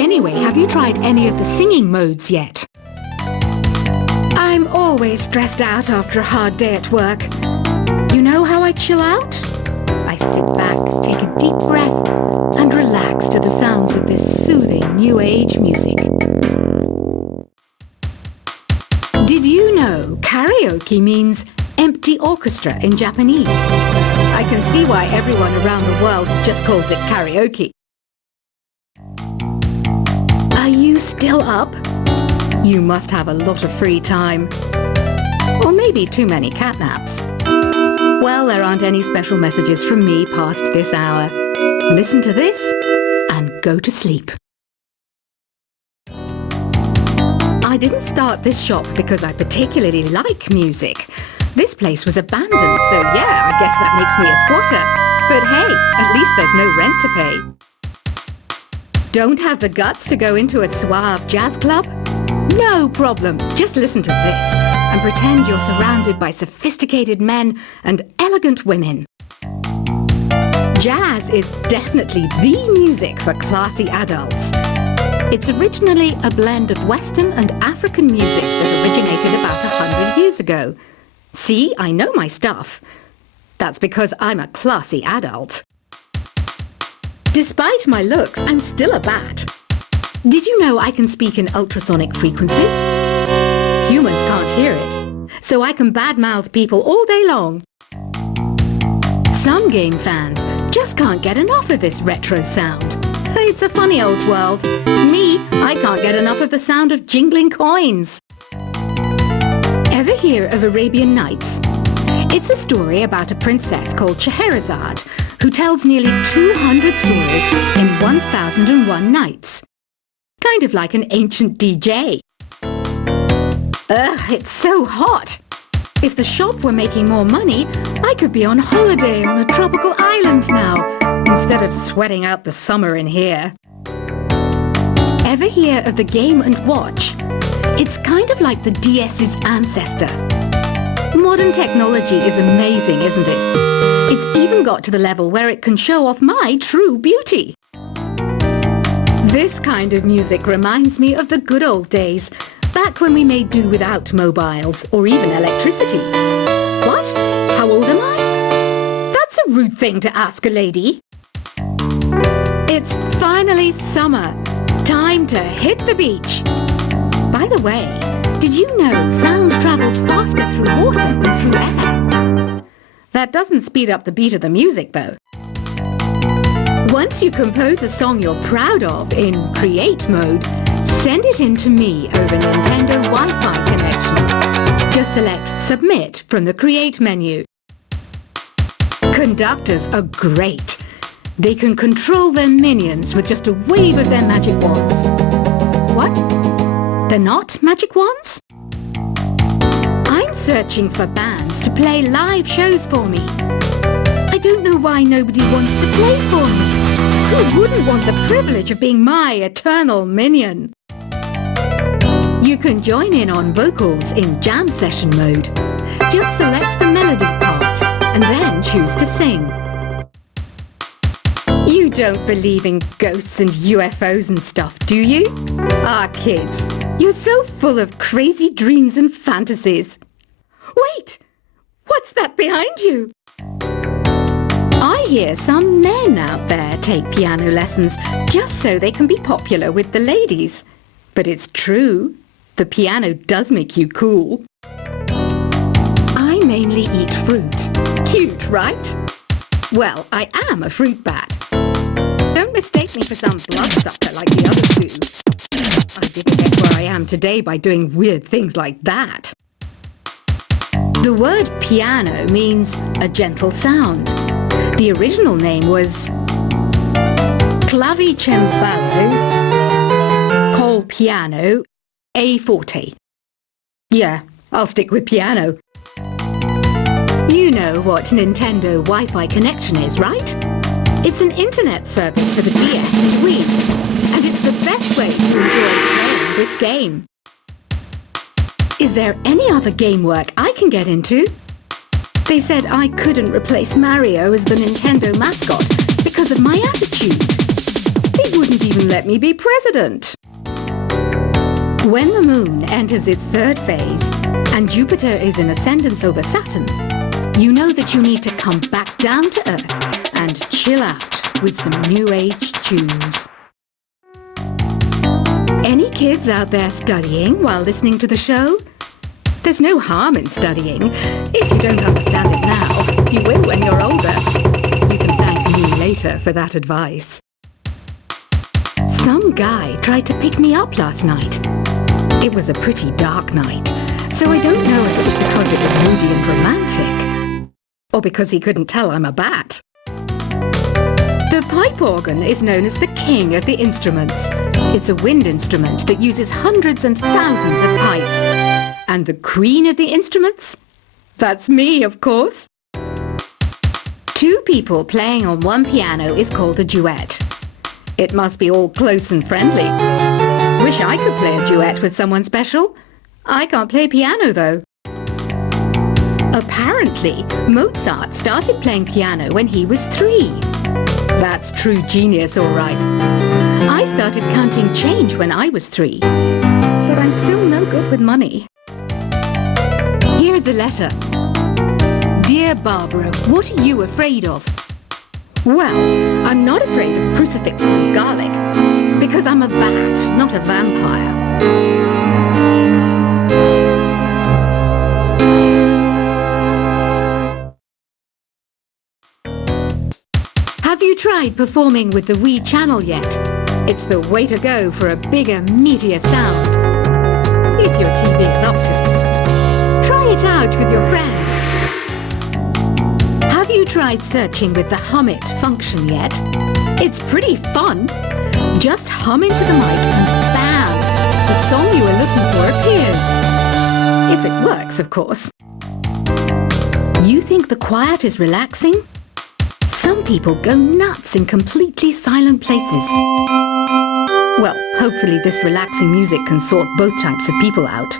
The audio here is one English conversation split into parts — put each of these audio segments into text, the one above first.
Anyway, have you tried any of the singing modes yet? I'm always stressed out after a hard day at work. You know how I chill out? I sit back, take a deep breath, and relax to the sounds of this soothing new age music. Did you know karaoke means empty orchestra in Japanese? I can see why everyone around the world just calls it karaoke. Are you still up? You must have a lot of free time. Or maybe too many catnaps. Well, there aren't any special messages from me past this hour. Listen to this and go to sleep. I didn't start this shop because I particularly like music. This place was abandoned, so yeah, I guess that makes me a squatter. But hey, at least there's no rent to pay. Don't have the guts to go into a suave jazz club? No problem. Just listen to this and pretend you're surrounded by sophisticated men and elegant women. Jazz is definitely the music for classy adults. It's originally a blend of Western and African music that originated about 100 years ago. See, I know my stuff. That's because I'm a classy adult. Despite my looks, I'm still a bat. Did you know I can speak in ultrasonic frequencies? Humans can't hear it, so I can badmouth people all day long. Some game fans just can't get enough of this retro sound. It's a funny old world. Me, I can't get enough of the sound of jingling coins. Ever hear of Arabian Nights? It's a story about a princess called Scheherazade who tells nearly 200 stories in 1001 nights. Kind of like an ancient DJ. Ugh, it's so hot. If the shop were making more money, I could be on holiday on a tropical island now, instead of sweating out the summer in here. Ever hear of the Game & Watch? It's kind of like the DS's ancestor. Modern technology is amazing, isn't it? It's even got to the level where it can show off my true beauty. This kind of music reminds me of the good old days, back when we made do without mobiles or even electricity. What? How old am I? That's a rude thing to ask a lady. It's finally summer. Time to hit the beach. By the way, did you know sound travels faster through water than through air? That doesn't speed up the beat of the music, though. Once you compose a song you're proud of in create mode, send it in to me over Nintendo Wi-Fi connection. Just select Submit from the Create menu. Conductors are great. They can control their minions with just a wave of their magic wands. What? They're not magic wands? I'm searching for bands to play live shows for me. I don't know why nobody wants to play for me. Who wouldn't want the privilege of being my eternal minion? You can join in on vocals in jam session mode. Just select the melody part and then choose to sing. You don't believe in ghosts and UFOs and stuff, do you? Ah, kids, you're so full of crazy dreams and fantasies. Wait! What's that behind you? I hear some men out there take piano lessons just so they can be popular with the ladies. But it's true. The piano does make you cool. I mainly eat fruit. Cute, right? Well, I am a fruit bat. Don't mistake me for some bloodsucker like the other two. I didn't get where I am today by doing weird things like that. The word piano means a gentle sound. The original name was clavicembalo, col piano, a forte. Yeah, I'll stick with piano. You know what Nintendo Wi-Fi connection is, right? It's an internet service for the DS and Wii, and it's the best way to enjoy playing this game. Is there any other game work I can get into? They said I couldn't replace Mario as the Nintendo mascot because of my attitude. They wouldn't wouldn't even let me be president. When the moon enters its third phase and Jupiter is in ascendance over Saturn, you know that you need to come back down to Earth and chill out with some New Age tunes. Any kids out there studying while listening to the show? There's no harm in studying. If you don't understand it now, you will when you're older. You can thank me later for that advice. Some guy tried to pick me up last night. It was a pretty dark night, so I don't know if it was because it was moody and romantic, or because he couldn't tell I'm a bat. The pipe organ is known as the king of the instruments. It's a wind instrument that uses hundreds and thousands of pipes. And the queen of the instruments? That's me, of course. Two people playing on one piano is called a duet. It must be all close and friendly. Wish I could play a duet with someone special. I can't play piano, though. Apparently, Mozart started playing piano when he was 3. That's true genius, all right. I started counting change when I was 3. But I'm still no good with money. Here's a letter. Dear Barbara, what are you afraid of? Well, I'm not afraid of crucifixes and garlic, because I'm a bat, not a vampire. Have you tried performing with the Wii channel yet? It's the way to go for a bigger, meatier sound. If your TV is up to it. Try it out with your friends. Have you tried searching with the hum it function yet? It's pretty fun. Just hum into the mic and bam! The song you were looking for appears. If it works, of course. You think the quiet is relaxing? Some people go nuts in completely silent places. Well, hopefully this relaxing music can sort both types of people out.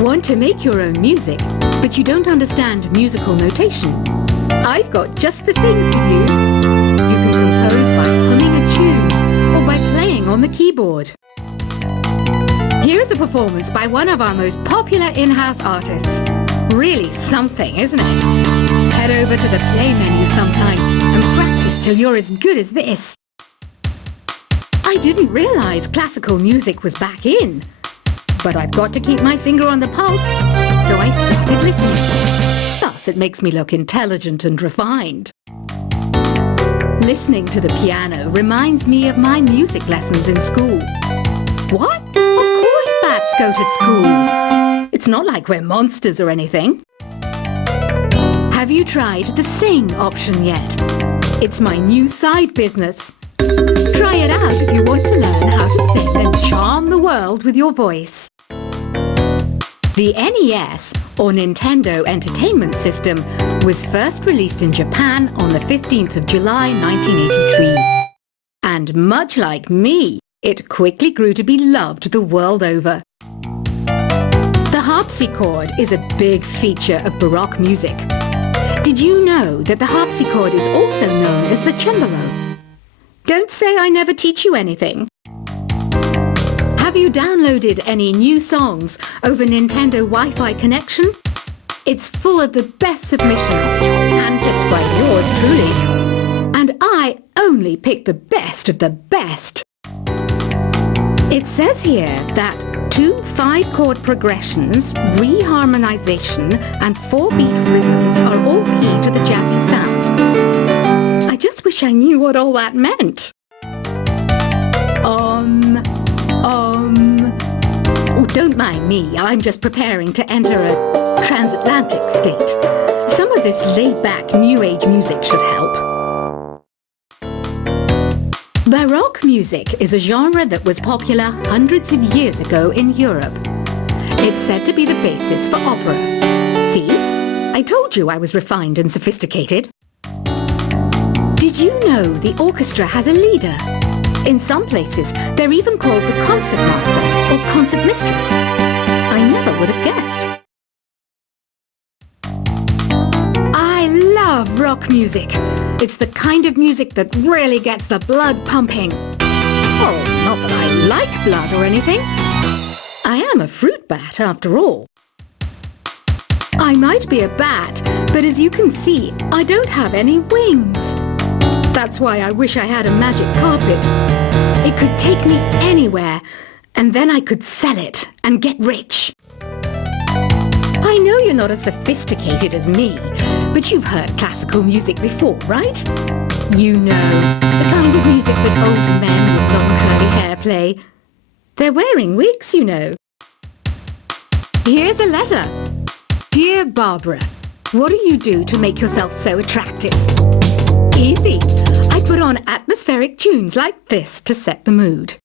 Want to make your own music, but you don't understand musical notation? I've got just the thing for you. You can compose by humming a tune or by playing on the keyboard. Here's a performance by one of our most popular in-house artists. Really something, isn't it? Head over to the play menu sometime and practice till you're as good as this. I didn't realize classical music was back in. But I've got to keep my finger on the pulse, so I started listening. Thus, it makes me look intelligent and refined. Listening to the piano reminds me of my music lessons in school. What? Of course bats go to school. It's not like we're monsters or anything. Have you tried the sing option yet? It's my new side business. Try it out if you want to learn how to sing and charm the world with your voice. The NES, or Nintendo Entertainment System, was first released in Japan on the 15th of July 1983. And much like me, it quickly grew to be loved the world over. The harpsichord is a big feature of Baroque music. Did you know that the harpsichord is also known as the cembalo? Don't say I never teach you anything. Have you downloaded any new songs over Nintendo Wi-Fi connection? It's full of the best submissions, handpicked by yours truly. And I only pick the best of the best. It says here that 2 5-chord progressions, reharmonization, and 4-beat rhythms are all key to the jazzy sound. I just wish I knew what all that meant. Oh, don't mind me. I'm just preparing to enter a transatlantic state. Some of this laid-back New Age music should help. Baroque music is a genre that was popular hundreds of years ago in Europe. It's said to be the basis for opera. See? I told you I was refined and sophisticated. Did you know the orchestra has a leader? In some places, they're even called the concert master or concert mistress. I never would have guessed. I love rock music. It's the kind of music that really gets the blood pumping. Oh, not that I like blood or anything. I am a fruit bat, after all. I might be a bat, but as you can see, I don't have any wings. That's why I wish I had a magic carpet. It could take me anywhere, and then I could sell it and get rich. I know you're not as sophisticated as me, but you've heard classical music before, right? You know, the kind of music that old men with long curly hair play. They're wearing wigs, you know. Here's a letter. Dear Barbara, what do you do to make yourself so attractive? Easy. I put on atmospheric tunes like this to set the mood.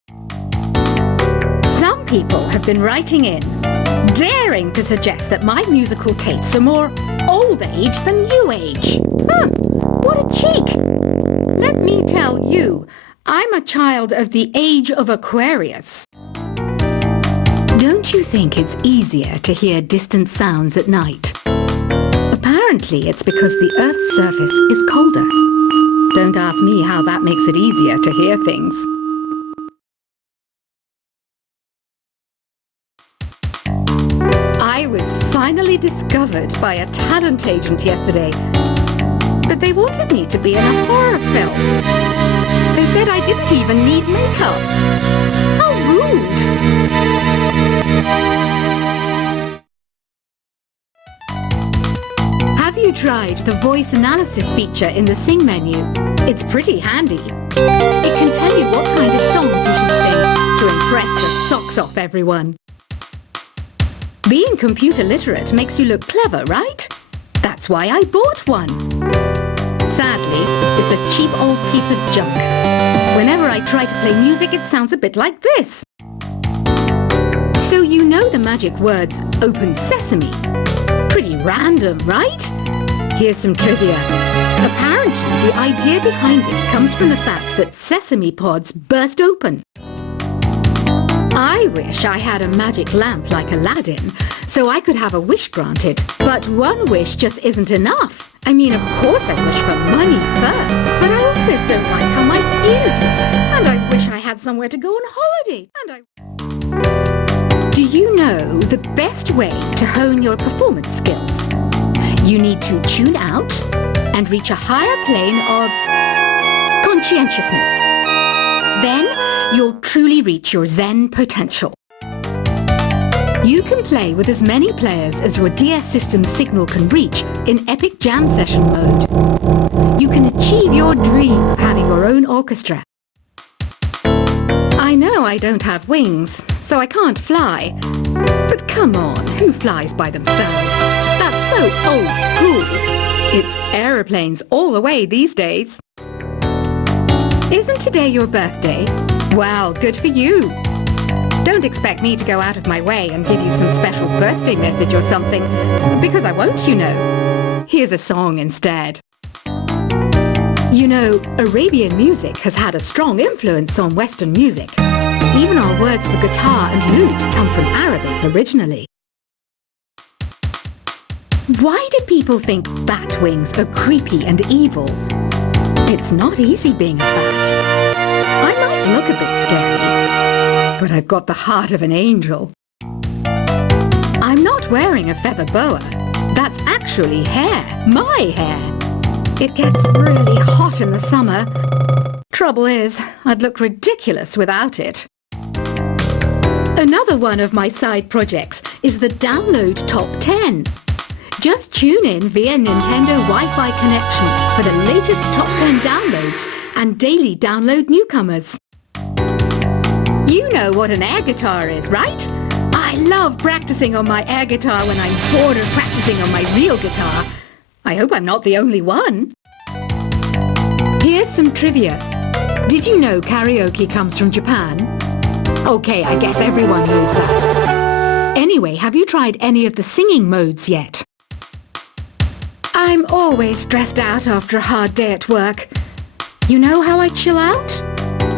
Some people have been writing in, daring to suggest that my musical tastes are more old age than new age. Huh, what a cheek! Let me tell you, I'm a child of the age of Aquarius. Don't you think it's easier to hear distant sounds at night? Apparently it's because the Earth's surface is colder. Don't ask me how that makes it easier to hear things. I was finally discovered by a talent agent yesterday, but they wanted me to be in a horror film. They said I didn't even need makeup. How rude! Have you tried the voice analysis feature in the Sing menu? It's pretty handy. It can tell you what kind of songs you should sing to impress the socks off everyone. Being computer literate makes you look clever, right? That's why I bought one. Sadly, it's a cheap old piece of junk. Whenever I try to play music, it sounds a bit like this. So you know the magic words "Open Sesame." Pretty random, right? Here's some trivia. Apparently, the idea behind it comes from the fact that sesame pods burst open. I wish I had a magic lamp like Aladdin, so I could have a wish granted. But one wish just isn't enough. I mean, of course I wish for money first, but I also don't like how my ears look. And I wish I had somewhere to go on holiday. Do you know the best way to hone your performance skills? You need to tune out and reach a higher plane of conscientiousness. Then you'll truly reach your Zen potential. You can play with as many players as your DS system's signal can reach in epic jam session mode. You can achieve your dream of having your own orchestra. I know I don't have wings, so I can't fly. But come on, who flies by themselves? That's so old school. It's aeroplanes all the way these days. Isn't today your birthday? Well, good for you. Don't expect me to go out of my way and give you some special birthday message or something, because I won't, you know. Here's a song instead. You know, Arabian music has had a strong influence on Western music. Even our words for guitar and lute come from Arabic originally. Why do people think bat wings are creepy and evil? It's not easy being a bat. I might look a bit scary, but I've got the heart of an angel. I'm not wearing a feather boa. That's actually hair, my hair. It gets really hot in the summer. Trouble is, I'd look ridiculous without it. Another one of my side projects is the Download Top 10. Just tune in via Nintendo Wi-Fi connection for the latest Top 10 downloads and daily download newcomers. You know what an air guitar is, right? I love practicing on my air guitar when I'm bored of practicing on my real guitar. I hope I'm not the only one. Here's some trivia. Did you know karaoke comes from Japan? Okay, I guess everyone knows that. Anyway, have you tried any of the singing modes yet? I'm always stressed out after a hard day at work. You know how I chill out?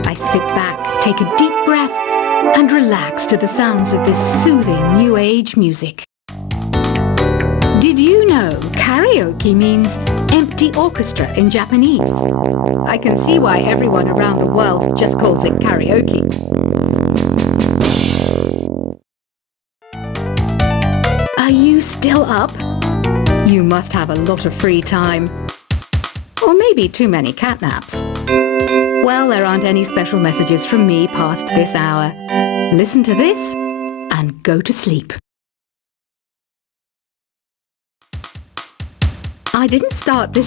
I sit back, take a deep breath, and relax to the sounds of this soothing new age music. Did you know Karaoke means empty orchestra in Japanese. I can see why everyone around the world just calls it karaoke. Are you still up? You must have a lot of free time. Or maybe too many catnaps. Well, there aren't any special messages from me past this hour. Listen to this and go to sleep. I didn't start this